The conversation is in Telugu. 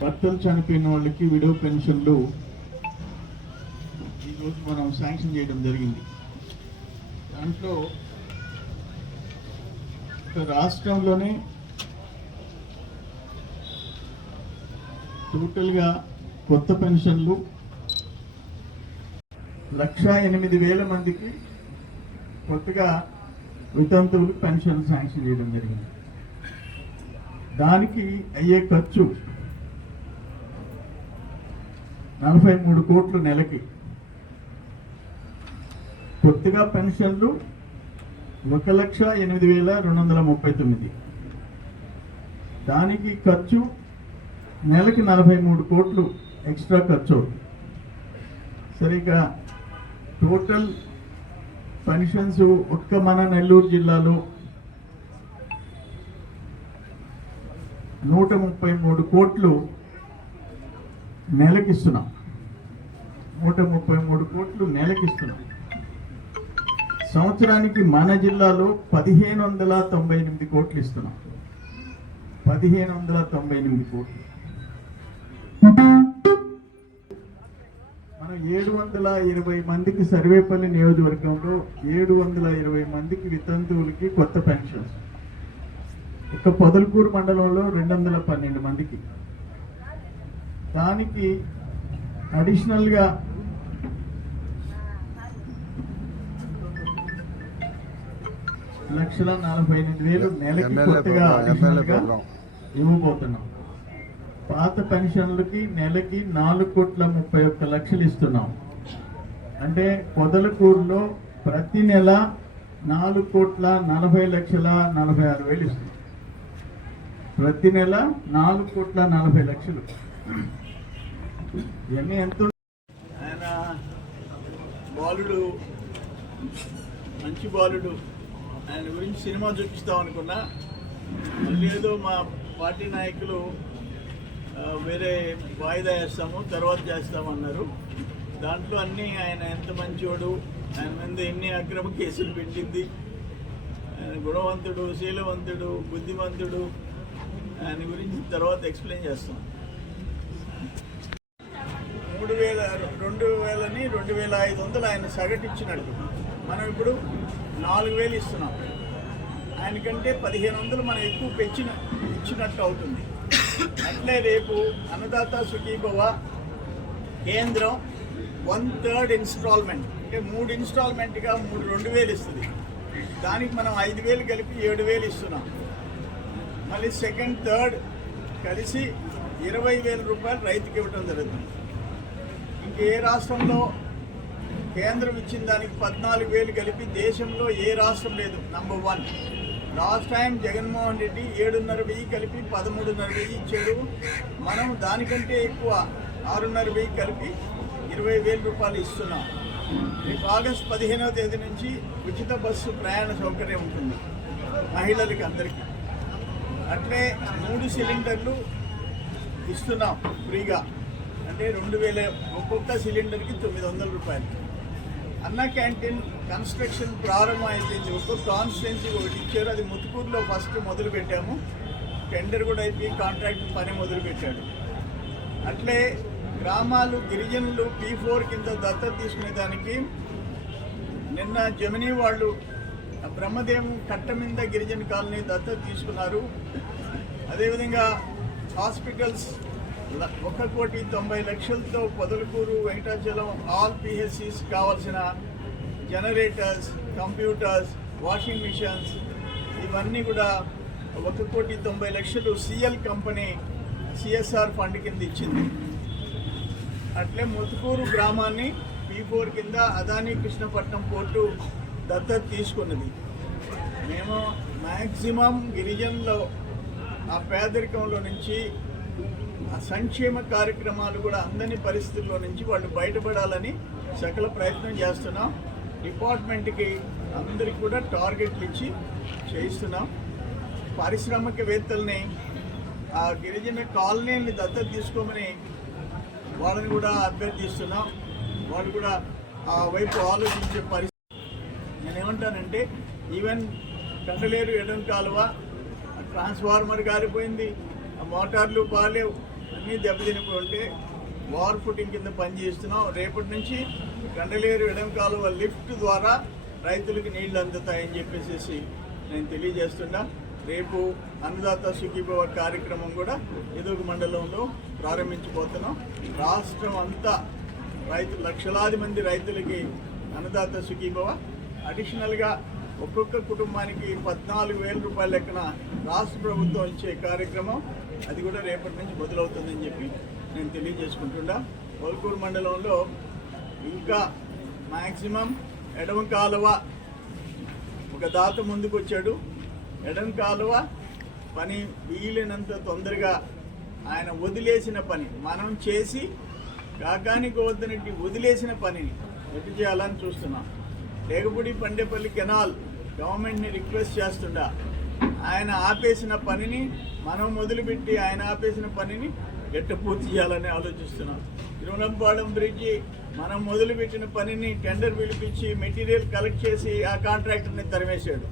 భర్తలు చనిపోయిన వాళ్ళకి విడో పెన్షన్లు ఈరోజు మనం శాంక్షన్ చేయడం జరిగింది. దాంట్లో రాష్ట్రంలోనే టోటల్గా కొత్త పెన్షన్లు 1,08,000 మందికి కొత్తగా వితంతువులకు పెన్షన్ శాంక్షన్ చేయడం జరిగింది. దానికి అయ్యే ఖర్చు 43 కోట్లు నెలకి. కొత్తగా పెన్షన్లు 1,08,239. దానికి ఖర్చు నెలకి 43 కోట్లు ఎక్స్ట్రా ఖర్చు అవుతుంది. సరిగ్గా టోటల్ పెన్షన్స్ ఒక్క మన నెల్లూరు జిల్లాలో 133 కోట్లు నెలకిస్తున్నాం. 133 కోట్లు నెలకిస్తున్నాం. సంవత్సరానికి మన జిల్లాలో 1,598 కోట్లు ఇస్తున్నాం. 1,598 కోట్లు. మనం 720 మందికి సర్వేపల్లి నియోజకవర్గంలో 720 మందికి వితంతువులకి కొత్త పెన్షన్స్. ఇక పొదలకూరు మండలంలో 212 మందికి. దానికి అడిషనల్గా $1,48,000 నెలకి కొత్తగా అడిషనల్గా ఇవ్వబోతున్నాం. పాత పెన్షన్లకి నెలకి 4,31,00,000 ఇస్తున్నాం. అంటే పొదలకూరులో ప్రతి నెల 4,40,46,000 ఇస్తున్నాం. ప్రతి నెల 4,40,00,000. ఇవన్నీ ఎంత? ఆయన బాలుడు, మంచి బాలుడు. ఆయన గురించి సినిమా చూపిస్తాం అనుకున్నా, మళ్ళీ ఏదో మా పార్టీ నాయకులు వేరే వాయిదా వేస్తాము తర్వాత చేస్తామన్నారు. దాంట్లో అన్నీ ఆయన ఎంత మంచివాడు, ఆయన మీద ఎన్ని అక్రమ కేసులు పెట్టింది, ఆయన గుణవంతుడు, శీలవంతుడు, బుద్ధిమంతుడు, ఆయన గురించి తర్వాత ఎక్స్ప్లెయిన్ చేస్తాం. 2,000ని 2,500 ఆయన సగటిచ్చినట్టు మనం ఇప్పుడు 4,000 ఇస్తున్నాం. ఆయనకంటే 1,500 మనం ఎక్కువ ఇచ్చినట్టు అవుతుంది. అట్లే రేపు అన్నదాత సుఖీభవ కేంద్రం 1/3 ఇన్స్టాల్మెంట్, అంటే 3 ఇన్స్టాల్మెంట్గా 2,000 ఇస్తుంది. దానికి మనం 5,000 కలిపి 7,000 ఇస్తున్నాం. మళ్ళీ సెకండ్, థర్డ్ కలిసి 20,000 రూపాయలు రైతుకి ఇవ్వడం జరుగుతుంది. ఇంకే రాష్ట్రంలో కేంద్రం ఇచ్చిన దానికి 14,000 కలిపి దేశంలో ఏ రాష్ట్రం లేదు. Number 1. Last time Jaganmohan Reddy 7,500 కలిపి 13,500 ఇచ్చాడు. మనం దానికంటే ఎక్కువ 6,500 కలిపి 20,000 రూపాయలు ఇస్తున్నాం. రేపు ఆగస్టు 15వ తేదీ నుంచి ఉచిత బస్సు ప్రయాణ సౌకర్యం ఉంటుంది మహిళలకి అందరికీ. అట్లే 3 సిలిండర్లు ఇస్తున్నాం ఫ్రీగా, అంటే 2,000 ఒక్కొక్క సిలిండర్కి 900 రూపాయలు. అన్న క్యాంటీన్ కన్స్ట్రక్షన్ ప్రారంభం అయిపోయింది. ఒక్కొక్క కాన్స్టిట్యున్సీ ఒకటి ఇచ్చారు. అది ముత్తుకూరులో ఫస్ట్ మొదలు పెట్టాము. టెండర్ కూడా అయిపోయి కాంట్రాక్ట్ పని మొదలు పెట్టాడు. అట్లే గ్రామాలు, గిరిజనులు P4 కింద దత్తత తీసుకునే దానికి నిన్న జమినీ వాళ్ళు బ్రహ్మదేవం కట్ట మీద గిరిజన కాలనీ దత్తత తీసుకున్నారు. అదేవిధంగా హాస్పిటల్స్ 1,90,00,000తో పొదలకూరు, వెంకటాచలం ఆల్ PHCs కావాల్సిన జనరేటర్స్, కంప్యూటర్స్, వాషింగ్ మిషన్స్ ఇవన్నీ కూడా 1,90,00,000 CL కంపెనీ CSR ఫండ్ కింద ఇచ్చింది. అట్లే ముత్తుకూరు గ్రామాన్ని P4 కింద అదానీ కృష్ణపట్నం పోర్టు దత్తత తీసుకున్నది. మేము మ్యాక్సిమం గిరిజనుల్లో ఆ పేదరికంలో నుంచి ఆ సంక్షేమ కార్యక్రమాలు కూడా అందని పరిస్థితుల్లో నుంచి వాళ్ళు బయటపడాలని సకల ప్రయత్నం చేస్తున్నాం. డిపార్ట్మెంట్కి అందరికి కూడా టార్గెట్లు ఇచ్చి చేయిస్తున్నాం. పారిశ్రామికవేత్తల్ని ఆ గిరిజన కాలనీని దత్తత తీసుకోమని వాళ్ళని కూడా అభ్యర్థిస్తున్నాం. వాళ్ళు కూడా ఆ వైపు ఆలోచించే పరిస్థితి. నేనేమంటానంటే ఈవెన్ కండలేరు ఎడం కాలువ ట్రాన్స్ఫార్మర్ కాలిపోయింది, ఆ మోటార్లు బాగాలేవు, అన్నీ దెబ్బతినిపోయి ఉంటే వార్ ఫుటింగ్ కింద పనిచేస్తున్నాం. రేపటి నుంచి కండలేరు ఎడం కాలువ లిఫ్ట్ ద్వారా రైతులకు నీళ్లు అందుతాయని చెప్పేసి నేను తెలియజేస్తున్నా. రేపు అన్నదాత సుఖీభవ కార్యక్రమం కూడా ఎదుగు మండలంలో ప్రారంభించబోతున్నాం. రాష్ట్రం అంతా రైతులు లక్షలాది మంది రైతులకి అన్నదాత సుఖీభవ, అడిషనల్గా ఒక్కొక్క కుటుంబానికి 14,000 రూపాయల లెక్కన రాష్ట్ర ప్రభుత్వం ఇచ్చే కార్యక్రమం అది కూడా రేపటి నుంచి మొదలవుతుందని చెప్పి నేను తెలియజేసుకుంటున్నా. వల్కూరు మండలంలో ఇంకా మ్యాక్సిమం ఎడమ కాలువ ఒక దాత ముందుకు వచ్చాడు. ఎడం కాలువ పని వీలైనంత తొందరగా ఆయన వదిలేసిన పని మనం చేసి కాకానికి వద్దనట్టు వదిలేసిన పనిని ఎటు చేయాలని చూస్తున్నాం. లేకపోతే పండేపల్లి కెనాల్ గవర్నమెంట్ని రిక్వెస్ట్ చేస్తుండా ఆయన ఆపేసిన పనిని మనం మొదలుపెట్టి ఆయన ఆపేసిన పనిని ఎట్ట పూర్తి చేయాలని ఆలోచిస్తున్నాం. తిరువనంపాడం బ్రిడ్జి మనం మొదలుపెట్టిన పనిని టెండర్ పిలిపించి మెటీరియల్ కలెక్ట్ చేసి ఆ కాంట్రాక్టర్ని తరిమేశాడు.